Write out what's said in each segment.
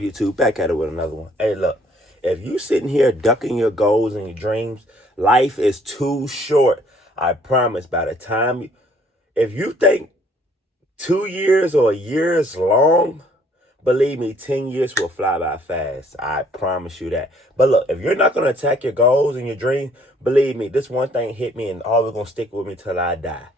YouTube, back at it with another one. Hey, look, if you sitting here ducking your goals and your dreams, life is too short. I promise. By the time if you think 2 years or a year is long, believe me, 10 years will fly by fast. I promise you that. But look, if you're not going to attack your goals and your dreams, believe me, this one thing hit me and always going to stick with me till I die.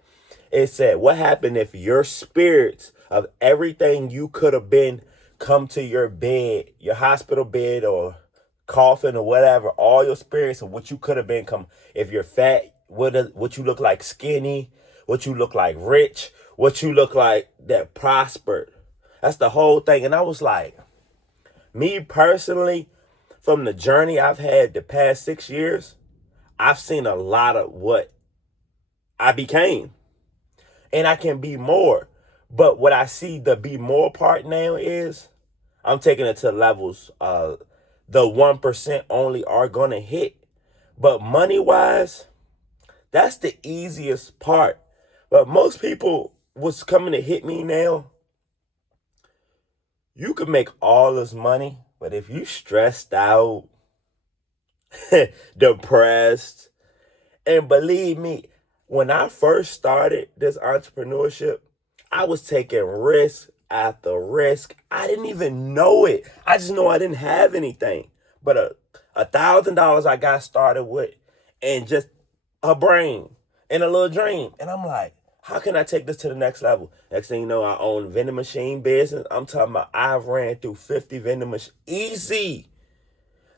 It said, what happened if your spirits of everything you could have been come to your bed, your hospital bed or coffin or whatever, all your spirits of what you could have been come. If you're fat, what you look like skinny, what you look like rich, what you look like that prospered. That's the whole thing. And I was like, me personally, from the journey I've had the past 6 years, I've seen a lot of what I became. And I can be more. But what I see the be more part now is I'm taking it to levels the 1% only are going to hit. But money wise, that's the easiest part. But most people, what's coming to hit me now, you can make all this money, but if you stressed out, depressed, and believe me, when I first started this entrepreneurship, I was taking risk after risk. I didn't even know it. I just know I didn't have anything but $1,000 I got started with and just a brain and a little dream. And I'm like, how can I take this to the next level? Next thing you know, I own vending machine business. I'm talking about I've ran through 50 vending machines. Easy.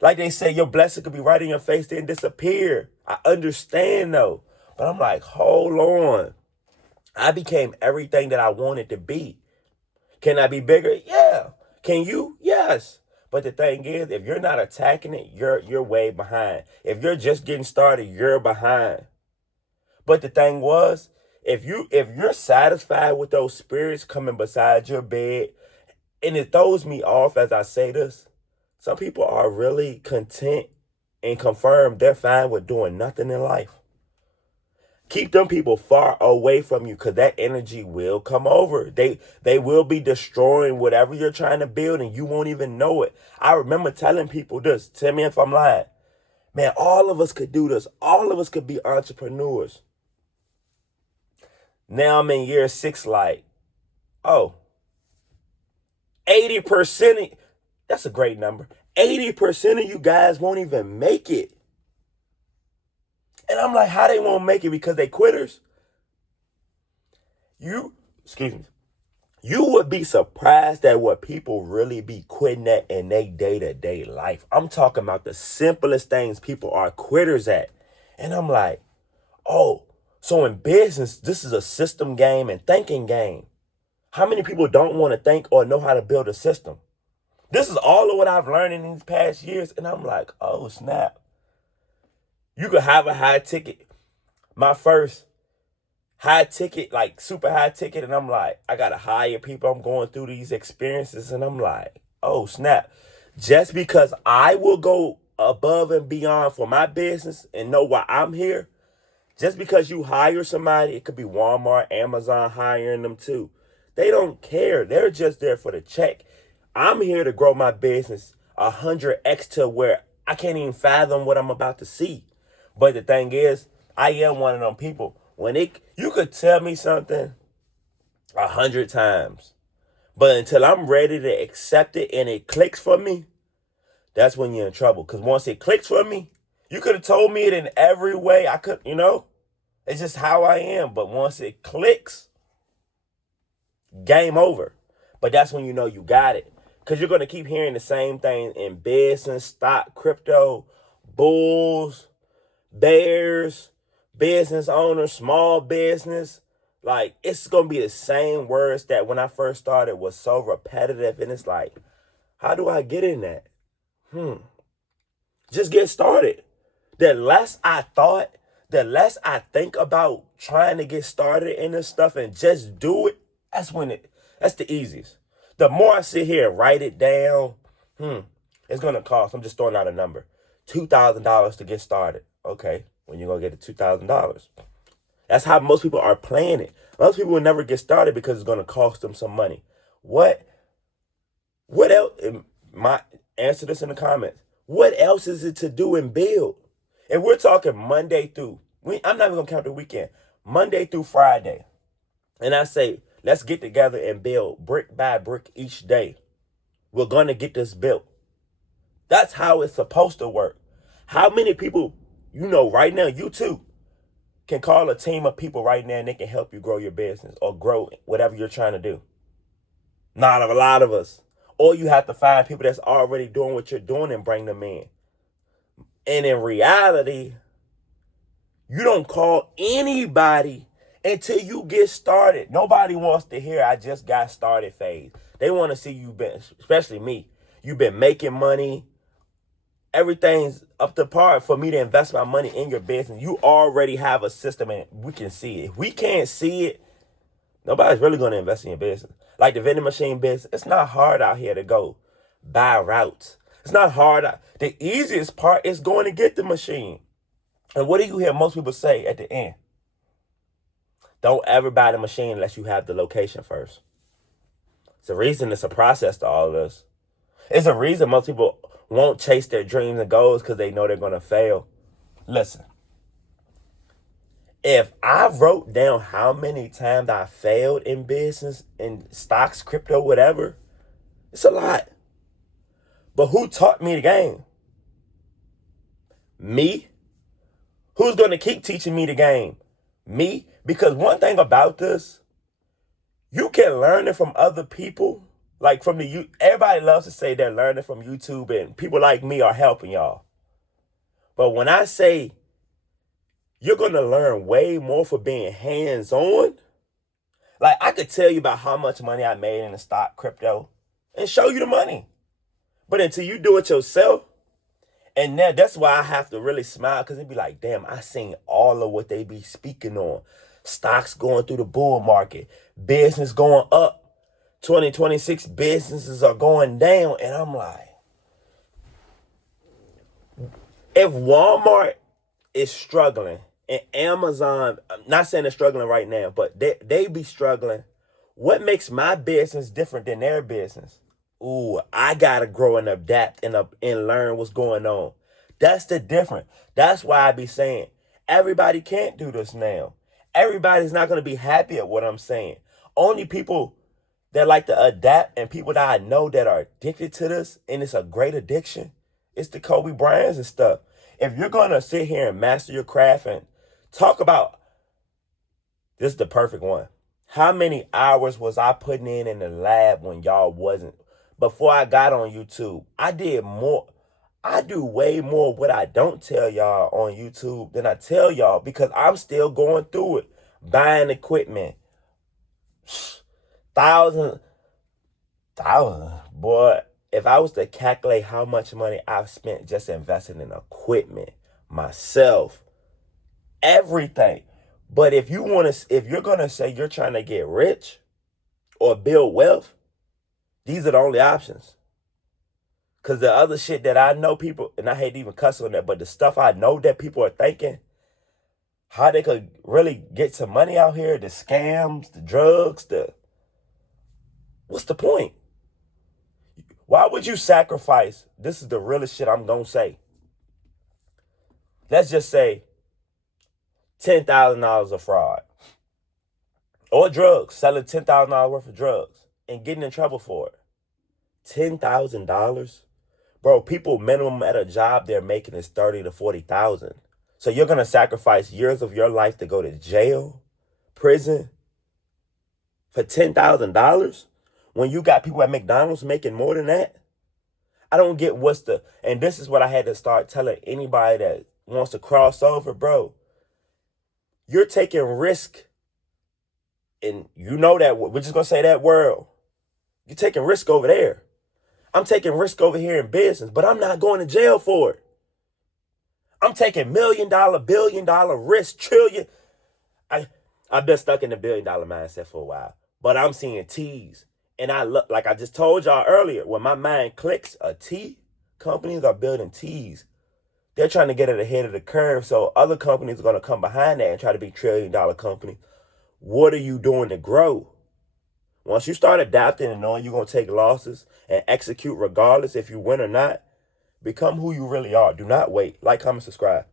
Like they say, your blessing could be right in your face, then disappear. I understand though. But I'm like, hold on. I became everything that I wanted to be. Can I be bigger? Yeah. Can you? Yes. But the thing is, if you're not attacking it, you're way behind. If you're just getting started, you're behind. But the thing was, if you're satisfied with those spirits coming beside your bed, and it throws me off as I say this, some people are really content and confirmed they're fine with doing nothing in life. Keep them people far away from you because that energy will come over. They will be destroying whatever you're trying to build and you won't even know it. I remember telling people this. Tell me if I'm lying. Man, all of us could do this. All of us could be entrepreneurs. Now I'm in year 6 like, oh, 80%, that's a great number. 80% of you guys won't even make it. And I'm like, how they won't make it? Because they quitters? Excuse me. You would be surprised at what people really be quitting at in their day-to-day life. I'm talking about the simplest things people are quitters at. And I'm like, oh, so in business, this is a system game and thinking game. How many people don't want to think or know how to build a system? This is all of what I've learned in these past years. And I'm like, oh, snap. You could have a high ticket. My first high ticket, like super high ticket. And I'm like, I got to hire people. I'm going through these experiences. And I'm like, oh, snap. Just because I will go above and beyond for my business and know why I'm here. Just because you hire somebody, it could be Walmart, Amazon hiring them too. They don't care. They're just there for the check. I'm here to grow my business 100x to where I can't even fathom what I'm about to see. But the thing is, I am one of them people. You could tell me something 100 times, but until I'm ready to accept it and it clicks for me, that's when you're in trouble. Because once it clicks for me, you could have told me it in every way I could, it's just how I am. But once it clicks, game over. But that's when you know you got it. Because you're going to keep hearing the same thing in business, stock, crypto, bulls, bears, business owners, small business. Like, it's going to be the same words that when I first started was so repetitive. And it's like, how do I get in that? Just get started. The less I thought, the less I think about trying to get started in this stuff and just do it, that's the easiest. The more I sit here and write it down, it's going to cost, I'm just throwing out a number, $2,000 to get started. Okay, when you going to get the $2,000? That's how most people are playing it. Most people will never get started because it's going to cost them some money. What else? My answer this in the comments. What else is it to do and build? And we're talking Monday through, I'm not even gonna count the weekend, Monday through Friday. And I say, let's get together and build brick by brick each day. We're gonna get this built. That's how it's supposed to work. How many people, right now, you too, can call a team of people right now and they can help you grow your business or grow whatever you're trying to do? Not a lot of us. Or you have to find people that's already doing what you're doing and bring them in. And in reality, you don't call anybody until you get started. Nobody wants to hear I just got started phase. They want to see you been, especially me, you've been making money. Everything's up to par for me to invest my money in your business. You already have a system and we can see it. If we can't see it, nobody's really going to invest in your business. Like the vending machine business, it's not hard out here to go buy routes. It's not hard. The easiest part is going to get the machine. And what do you hear most people say at the end? Don't ever buy the machine unless you have the location first. It's a reason it's a process to all of this. It's a reason most people won't chase their dreams and goals because they know they're going to fail. Listen, if I wrote down how many times I failed in business, in stocks, crypto, whatever, it's a lot. But who taught me the game? Me? Who's going to keep teaching me the game? Me? Because one thing about this, you can learn it from other people. Like everybody loves to say they're learning from YouTube and people like me are helping y'all. But when I say you're going to learn way more for being hands-on, like I could tell you about how much money I made in the stock, crypto, and show you the money. But until you do it yourself, and that's why I have to really smile, because it'd be like, damn, I seen all of what they be speaking on. Stocks going through the bull market, business going up. 2026 businesses are going down. And I'm like, if Walmart is struggling and Amazon, I'm not saying they're struggling right now, but they be struggling, what makes my business different than their business? Ooh, I gotta grow and adapt and learn what's going on. That's the difference. That's why I be saying everybody can't do this now. Everybody's not gonna be happy at what I'm saying. Only people that like to adapt and people that I know that are addicted to this, and it's a great addiction, it's the Kobe Bryants and stuff. If you're gonna sit here and master your craft and talk about, this is the perfect one. How many hours was I putting in the lab when y'all wasn't? Before I got on YouTube, I did more. I do way more what I don't tell y'all on YouTube than I tell y'all because I'm still going through it. Buying equipment. Thousands. Boy, if I was to calculate how much money I've spent just investing in equipment, myself, everything. But if you're gonna say you're trying to get rich or build wealth, these are the only options. Because the other shit that I know people, and I hate to even cuss on that, but the stuff I know that people are thinking, how they could really get some money out here, the scams, the drugs, what's the point? Why would you sacrifice? This is the realest shit I'm going to say. Let's just say $10,000 of fraud. Or drugs, selling $10,000 worth of drugs and getting in trouble for it. $10,000? Bro, people minimum at a job they're making is $30,000 to $40,000. So you're going to sacrifice years of your life to go to jail, prison for $10,000 when you got people at McDonald's making more than that? I don't get and this is what I had to start telling anybody that wants to cross over, bro. You're taking risk, and you know that, we're just going to say that word. You're taking risk over there. I'm taking risk over here in business, but I'm not going to jail for it. I'm taking $1 million, $1 billion risk, trillion. I've been stuck in the $1 billion mindset for a while, but I'm seeing T's. And I look, like I just told y'all earlier, when my mind clicks, a T, companies are building T's. They're trying to get at the head of the curve, so other companies are going to come behind that and try to be $1 trillion companies. What are you doing to grow? Once you start adapting and knowing you're going to take losses and execute regardless if you win or not, become who you really are. Do not wait. Like, comment, subscribe.